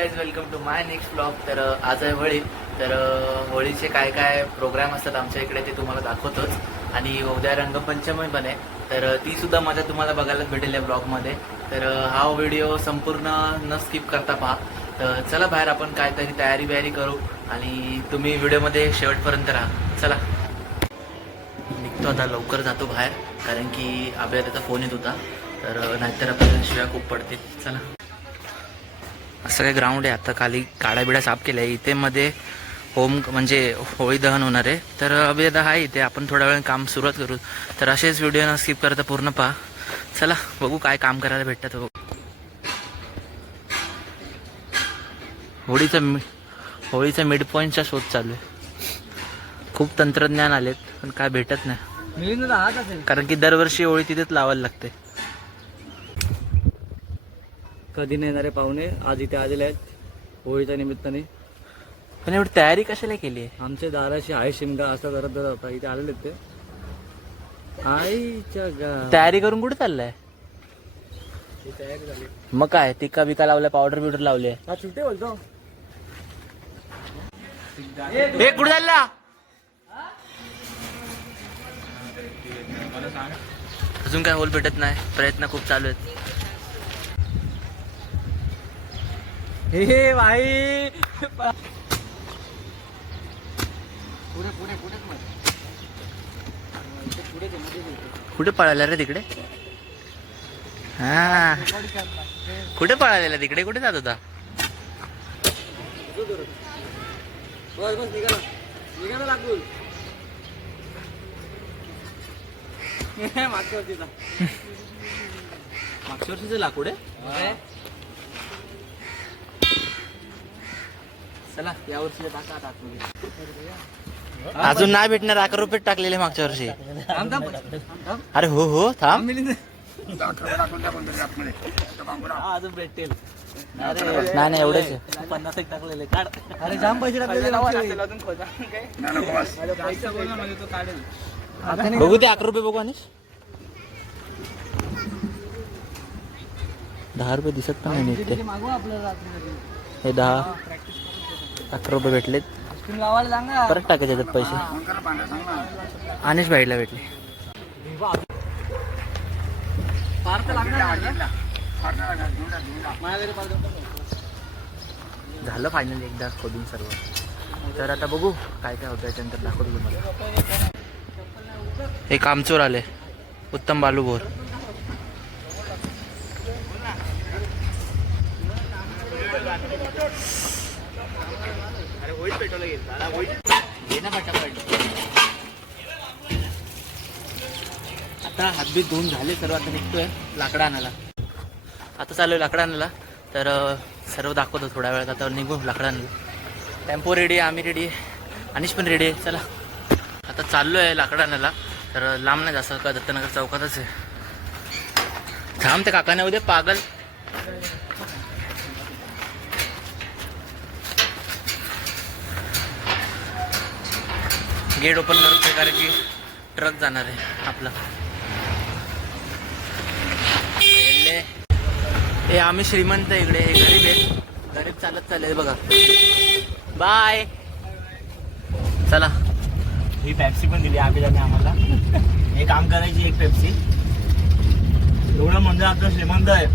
Guys welcome to my next blog तर आज आहे होळी. तर होळीचे काय काय प्रोग्राम असतात आमच्या इकडे ते तुम्हाला दाखवतोच. आणि उद्या रंगपंचमी पण आहे. तर ती सुद्धा मजा तुम्हाला बघायला भेटेल या ब्लॉगमध्ये तर हा व्हिडिओ संपूर्ण न स्किप करता पहा. तर चला बाहेर आपण काहीतरी तयारी बियारी करू. आणि तुम्ही व्हिडिओमध्ये शेवटपर्यंत राहा. चला. निघतो आता लवकर जातो बाहेर. कारण की आपल्याला त्याचा फोन येत होता. तर नाहीतर आपल्याला शिव्या खूप पडतील. चला. असं काही ग्राउंड आहे. आता खाली काड्या बिड्या साफ केल्या. आहे इथे मध्ये होम म्हणजे होळी दहन होणार आहे. तर अभि आता आहे इथे. आपण थोड्या वेळ काम सुरुवात करू. तर असेच व्हिडिओ ना स्किप करता पूर्ण पहा. चला बघू काय काम करायला भेटतात. बघू होळीचा मि- होळीचा मिड पॉईंटचा शोध चालू आहे. खूप तंत्रज्ञान आलेत पण काय भेटत नाही. कारण की दरवर्षी होळी तिथेच लावायला लागते. कधी नाही येणारे पाहुणे. आज इथे आलेले आहेत. होळीच्या निमित्ताने. पण एवढी तयारी कशाला केली? आहे आमच्या दाराशी आहे शिमगा असा करत करत होता इथे आलेले आहेत ते. आईच्या गा तयारी करून कुठे चाललाय? ही तयारी झाली. मग काय टिक्का बिका लावलाय पावडर बिवडर लावले. हा बोलतो. हे कुठे चालला? अजून काय होल भेटत नाही. प्रयत्न खूप चालू आहेत. हे भाई. कुठे पळाला रे तिकडे? हा. कुठे पळालेला? तिकडे कुठे जात होता? मागच्या वर्षीचा. मागच्या वर्षीचं लाकूड आहे? चला या वर्षी टाका आता आतमध्ये. अजून नाही भेटणार अकरा रुपये टाकलेले मागच्या वर्षी. थांब थांब थांब अरे हो हो थांब. मिलिंद. हा, अजून भेटेल अरे नाही नाही एवढेच आहे. पन्नास एक टाकलेले काढ. अरे जाम पैसे टाकलेले बघू ते अकरा रुपये बघू आणि दहा रुपये दिसत पण नाही नीट ते. मागवा आपल्याला रात्री. हे दहा. अकरा रुपये भेटलेत. परत टाकायचे त्यात पैसे. अनिश भाईला भेटले. झालं फायनल एकदा खोदून सर्व. तर आता बघू काय काय होतं त्यानंतर दाखवतो तुम्हाला. हे कामचोर आले. उत्तम आता हातबीत धुवून झाले सर्व आता निघतोय लाकडा आणायला. आता चालू आहे लाकडा आणायला. तर सर्व दाखवतो थोड्या वेळात. आता निघू लाकडा आणलं टेम्पो रेडी आहे आम्ही रेडी आहे अनिश पण रेडी आहे. चला. आता चाललो आहे लाकडा आणायला. तर लांब नाही जास्त का दत्तनगर चौकातच आहे. थांब ते काकाने उद्या पागल. गेट ओपन करतोय कारण की ट्रक जाणार आहे आपला. हे आम्ही श्रीमंत आहे इकडे. हे गरीब आहेत गरीब चालत चालले बघा. बाय. चला. ही पेप्सी पण दिली आम्ही आम्हाला. हे काम करायची एक पेप्सी एवढं म्हणजे आपलं श्रीमंत आहे.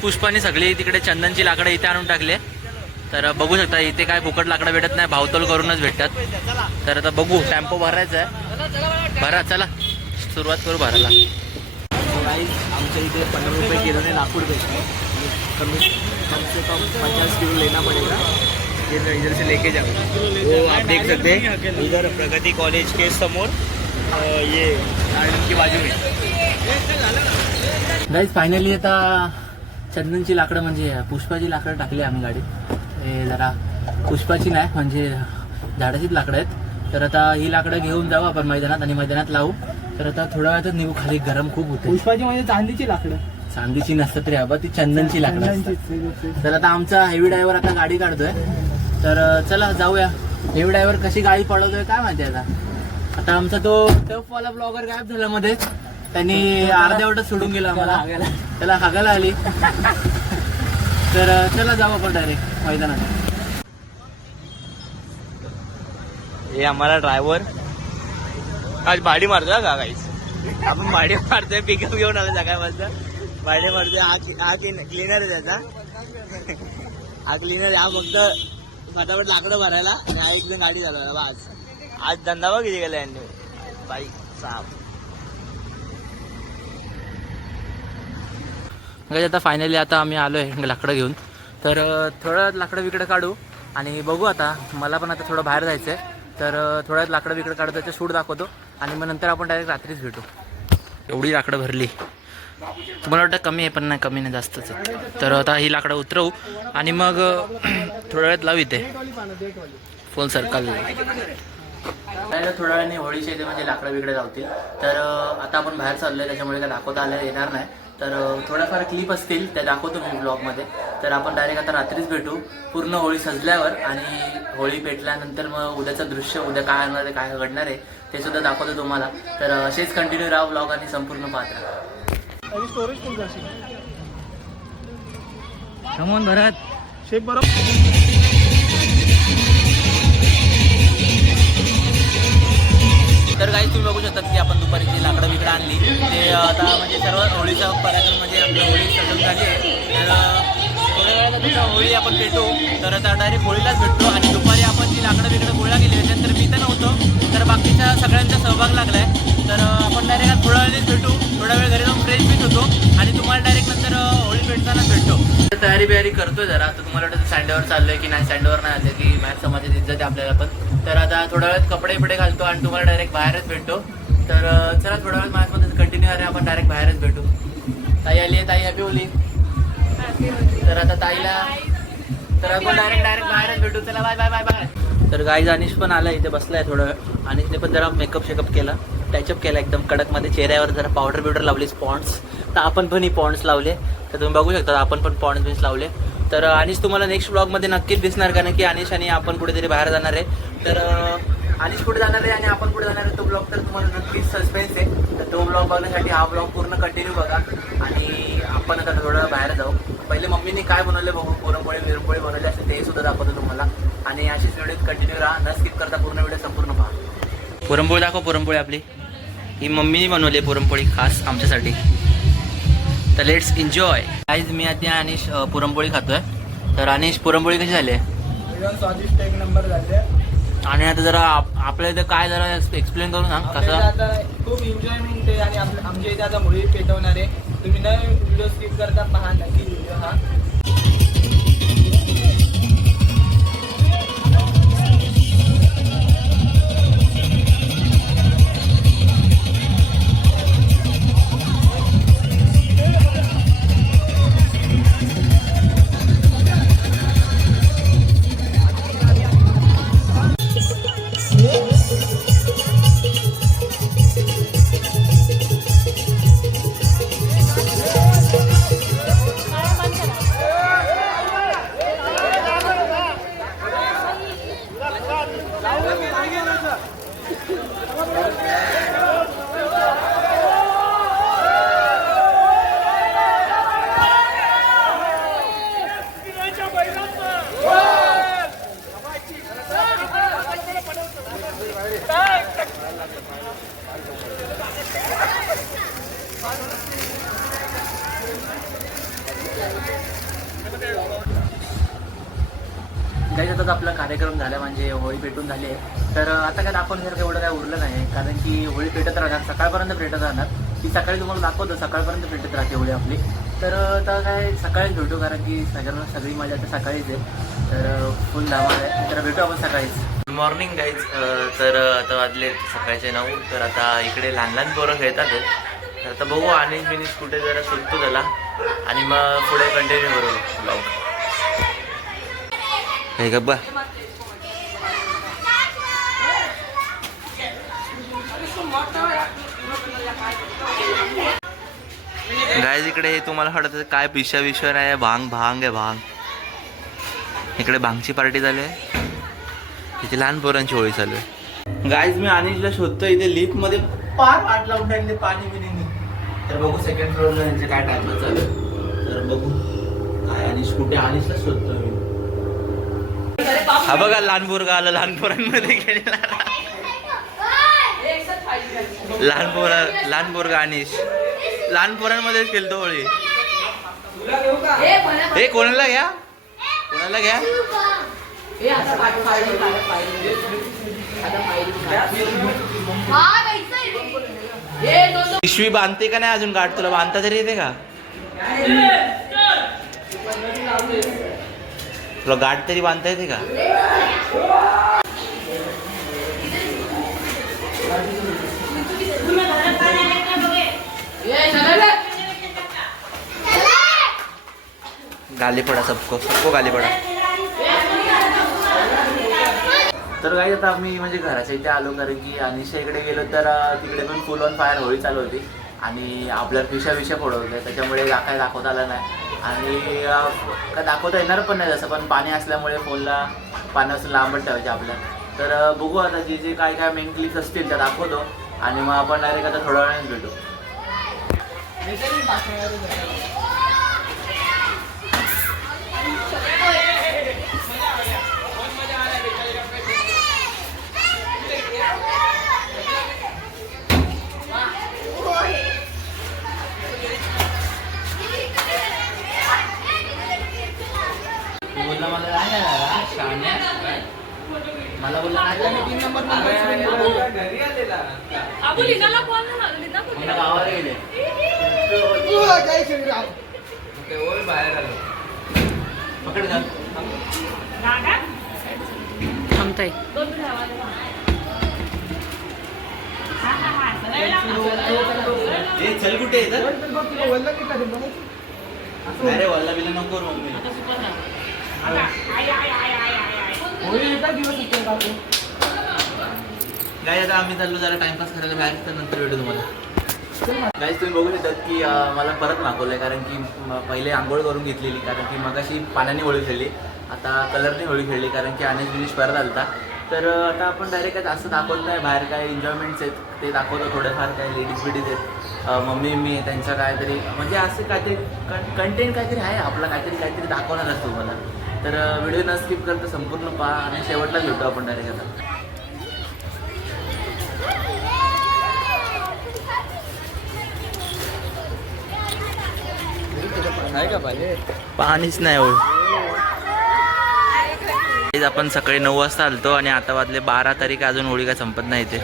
पुष्पाने सगळी तिकडे चंदनची लाकडं इथे आणून टाकले. तर बघू शकता इथे काय फुकट लाकडं भेटत नाही भावतोल करूनच भेटतात. तर आता बघू टेम्पो भरायचा आहे. भरा चला. सुरुवात करू भरायला. आमच्या इथे पंधरा रुपये किलोने लाकूड भेटते कमी कम से कम पचास किलो लेना पड़ेगा. ये इधर से लेके जाओ वो आप देख सकते हैं. इधर प्रगति कॉलेज के समोर ये गार्डन की बाजू में गाईज फायनली आता चंदनची लाकडं म्हणजे पुष्पाची लाकडं टाकली आम्ही गाडीत. हे जरा पुष्पाची नाही म्हणजे झाडाचीच लाकडं आहेत. तर आता ही लाकडं घेऊन जाऊ आपण मैदानात आणि मैदानात लावू. तर आता थोड्या वेळातच निघू खाली गरम खूप होते. पुष्पाची म्हणजे चांदीची लाकडं. चांदीची नसतं तरी हवा ती चंदनची लाकडं. तर आता आमचा हेवी ड्रायव्हर आता गाडी काढतोय. तर चला जाऊया. हेवी ड्रायव्हर कशी गाडी पळवतोय काय माहिती आता? आता आमचा तो टफवाला ब्लॉगर गायब झाला मध्ये. त्यांनी अर्ध्या वाटत सोडून गेला आम्हाला. त्याला हागायला आली. तर चला जाऊ आपण डायरेक्ट मैदानात हे आम्हाला ड्रायव्हर आज भाडी मारतोय का काहीच आपण भाडी मारतोय पिकअप घेऊन आलो सकाळपासून. भाडी मारतोय हा हा क्लिनर आहे त्याचा. हा क्लिनर हा फक्त फटाफट लाकडं भरायला आणि हा गाडी चालवायला आज आज धंदा बघ किती गेला यांनी. बाई साफ म्हणजे आता फायनली आता आम्ही आलो आहे लाकडं घेऊन. तर थोडं लाकडं विकडं काढू आणि बघू आता. मला पण आता थोडं बाहेर जायचं आहे तर थोडं थोड्यात लाकडं विकडं काढू त्याचं शूट दाखवतो आणि मग नंतर आपण डायरेक्ट रात्रीच भेटू. एवढी लाकडं भरली. तुम्हाला वाटतं कमी आहे पण नाही कमी नाही जास्तच तर आता ही लाकडं उतरवू आणि मग थोड्या वेळात लावू इथे. फोन सरकार थोड्या वेळाने होळीच्या इथे म्हणजे लाकडं बिकडे लावतील तर आता आपण बाहेर चाललो आहे त्याच्यामुळे काय दाखवता आलं येणार नाही. तर थोड्याफार क्लिप असतील त्या दाखवतो मी ब्लॉगमध्ये तर आपण डायरेक्ट आता रात्रीच भेटू. पूर्ण होळी सजल्यावर आणि होळी पेटल्यानंतर मग उद्याचं दृश्य उद्या काय होणार आहे काय घडणार आहे ते सुद्धा दाखवतो तुम्हाला. तर असेच कंटिन्यू राहा ब्लॉग आणि संपूर्ण पाहत राहा. कमोन भरत शेप बरोबर. तर काही तुम्ही बघू शकता लाकडं ते आता म्हणजे सर्व होळीचा पराक्रम म्हणजे आपलं होळी सजून झाली आहे. तर थोड्या होळी आपण भेटू तर आता डायरेक्ट होळीलाच भेटतो आणि दुपारी आपण जी लाकडं बिकडं गोळा केली त्याच्यानंतर मी तर नव्हतो. तर बाकीच्या सगळ्यांचा सहभाग लागला आहे तर आपण डायरेक्ट थोडा वेळेस भेटू. थोडा वेळ घरी जाऊन फ्रेश बीच होतो आणि तुम्हाला डायरेक्ट नंतर होळी भेटतानाच भेटतो. तयारी बियारी करतोय जरा. तर तुम्हाला वाटतं सँडवर चाललोय की नाही? सँडवर नाही आलं की मॅच समाजात इज्जत आहे आपल्याला पण. तर आता थोड्या वेळात कपडे बिपडे घालतो आणि तुम्हाला डायरेक्ट बाहेरच भेटतो. तर चला थोड्या वेळ मॅचमध्ये कंटिन्यू आहे आपण डायरेक्ट बाहेरच भेटू. ताई आली आहे ताई हॅपी होली. तर आता ताईला तर आपण डायरेक्ट डायरेक्ट बाहेरच भेटू. चला बाय बाय बाय बाय तर गाईज अनिश पण आला इथे बसलाय थोडं. वेळ अनिशने पण जरा मेकअप शेकअप केला. टॅचअप केला एकदम कडकमध्ये. चेहऱ्यावर जरा पावडर बिवडर लावली स्पॉन्ड्स तर आपण पण ही पॉन्ड्स लावले. तर तुम्ही बघू शकता आपण पण पॉन्ड्स बिन्स लावले. तर अनिश तुम्हाला नेक्स्ट ब्लॉगमध्ये नक्कीच दिसणार कारण की अनिश आणि आपण कुठेतरी बाहेर जाणार आहे. तर अनिश कुठे जाणार आहे आणि आपण कुठे जाणार आहे तो ब्लॉग तर तुम्हाला नक्कीच सस्पेन्स आहे. तर तो ब्लॉग बघण्यासाठी हा ब्लॉग पूर्ण कंटिन्यू बघा आणि आपण आता थोडं बाहेर जाऊ. पहिले मम्मीने काय बनवले बघू? पुरणपोळी विरपोळी बनवले असेल ते सुद्धा दाखवतो तुम्हाला. आणि अशीच व्हिडिओ कंटिन्यू राहा न स्किप करता पूर्ण व्हिडिओ संपूर्ण पहा. पुरणपोळी दाखव पुरणपोळी आपली. ही मम्मीने बनवली आहे पुरणपोळी खास आमच्यासाठी. तर लेट्स एन्जॉय काहीच मी आता अनिश पुरणपोळी खातोय. तर अनिश पुरणपोळी कशी झाली? आहे स्वादिष्ट एक नंबर झाले आणि आता जरा आप- आपल्या इथं काय जरा एक्सप्लेन करून सांग आपल्याला कसं? आता खूप एन्जॉयमेंट आहे आणि आमच्या इथे आता पेटवणार. आहे तुम्ही न व्हिडिओ स्किप करता पहा नक्की व्हिडिओ हा. काही आपला कार्यक्रम झाला म्हणजे होळी पेटून झाली आहे. तर आता काय दाखवण्यासारखं एवढं काय उरलं नाही कारण की होळी पेटत राहणार सकाळपर्यंत पेटत राहणार. ती सकाळी तुम्हाला दाखवतो सकाळपर्यंत पेटत राहते होळी आपली. तर आता काय सकाळीच भेटू कारण की सगळ्यांना सगळी मजा आता सकाळीच आहे. तर फुल धावा आहे. तर भेटू आपण सकाळीच. गुड मॉर्निंग गाईज तर आता वाजले सकाळचे नऊ. तर आता इकडे लहान लहान पोरं खेळतात तर आता बघू आणि बिनिश कुठे जरा सुटतो त्याला. आणि मग पुढे कंटिन्यू करू. ब्लॉग हे गब्बा गायज इकडे हे तुम्हाला वाटत काय पिशा विश्वर आहे. भांग भांग आहे भांग. इकडे भांगची पार्टी झाली आहे. इथे लहान पोरांची होळी चालू आहे. गायज मी अनिशला शोधतो इथे लिफ्टमध्ये पार वाट लावून टाकले पाणी बिनी तर बघू सेकंड फ्लोअरला त्यांचे काय टाइम चालू तर बघू. काय अनिश कुठे अनिशला शोधतो मी. हा बघा लहान पोरगा आलं लहान पोरांमध्ये गेलेला. लहान पोरा लहान पोरगा अनिश. लहान पोरांमध्येच खेळतो होळी. हे कोणाला घ्या? कोणाला घ्या? पिशवी बांधते का नाही अजून गाठ? तुला बांधता तरी येते का? तुला गाठ तरी बांधता येते का? गाली पडा सबको सबको गाली पडा. तर काही आता आम्ही म्हणजे घराच्या इथे आलो कारण की अनिशा इकडे गेलो तर तिकडे पण फुल ऑन फायर होळी चालू होती. आणि आपल्या पिशा विषा फोडत होत्या त्याच्यामुळे दा- काय दाखवता आलं नाही. आणि का काय दाखवता येणार पण नाही जसं पण पाणी असल्यामुळे फोनला पाण्यापासून लांबच ठेवायचे आपल्या तर बघू आता जे जे काय काय मेन क्लिप्स असतील त्या दाखवतो. आणि मग आपण डायरेक्ट आता थोड्या वेळाने भेटू तू बोलला मला नाही आला शाण्या मला बोलला नाही आला. तीन नंबर घरी आलेला अबू लिनाला फोन लिना मला गावाला गेले. जय श्रीराम ओळ बाहेर आलो. पकड घाल थांबताय. ए चल कुठे आहे तर नाही रे वल्ला बिला नको करू मम्मी. काय आता आम्ही चाललो जरा टाइमपास करायला बाहेर तर नंतर भेटू तुम्हाला. गाईज तुम्ही बघू शकतात की मला परत मागवलंय कारण की पहिले आंघोळ करून घेतलेली कारण की मगाशी पाण्याने होळी खेळली आता कलरने होळी खेळली कारण की अनेक दिनेश परत आलता. तर आता आपण डायरेक्ट असं दाखवत नाही बाहेर काय एन्जॉयमेंट्स आहेत ते दाखवतो थोडेफार काय लेडीज बिडीज आहेत मम्मी मी आहे, त्यांचं काहीतरी म्हणजे असं काहीतरी कंटेंट काहीतरी आहे आपला काहीतरी काहीतरी दाखवणार असतो मला तर व्हिडिओ न स्किप करता संपूर्ण पहा आणि शेवटलाच भेटू आपण डायरेक्ट आता. का पाहिजे पाणीच नाही आज आपण सकाळी नऊ वाजता आलतो आणि आता वाजले बारा तारीख अजून होळी काय संपत नाही इथे.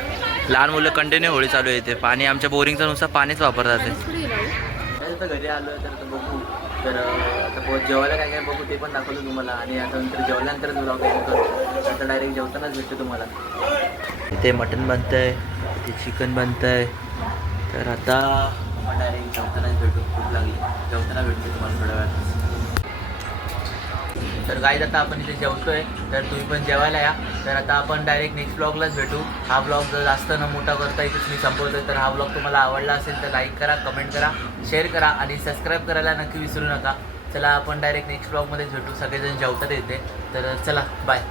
लहान मुलं कंटिन्यू होळी चालू आहे इथे. पाणी आमच्या बोरिंगचं नुसतं पाणीच वापरतात आता घरी आलो तर बघू. तर आता पोहोच जेवायला काय काय बघू ते पण दाखवतो तुम्हाला. आणि आता नंतर जेवल्यानंतरच ब्लॉग एडिट करतो. आता डायरेक्ट जेवतानाच भेटतो तुम्हाला. इथे मटन बनतंय इथे चिकन बनतंय. तर आता आपण डायरेक्ट जेवतानाच भेटू. खूप लागली. जेवताना भेटतो तुम्हाला थोड्या वेळात तर गाईज आता आपण इथे जेवतोय. तर तुम्ही पण जेवायला या. तर आता आपण डायरेक्ट नेक्स्ट ब्लॉगलाच भेटू. हा ब्लॉग जर जास्त न मोठा करता इथेच मी संपवतोय. तर हा ब्लॉग तुम्हाला आवडला असेल तर लाईक करा कमेंट करा शेअर करा आणि सबस्क्राईब करायला नक्की विसरू नका. चला आपण डायरेक्ट नेक्स्ट ब्लॉगमध्येच भेटू. सगळेजण जेवतात येते तर चला बाय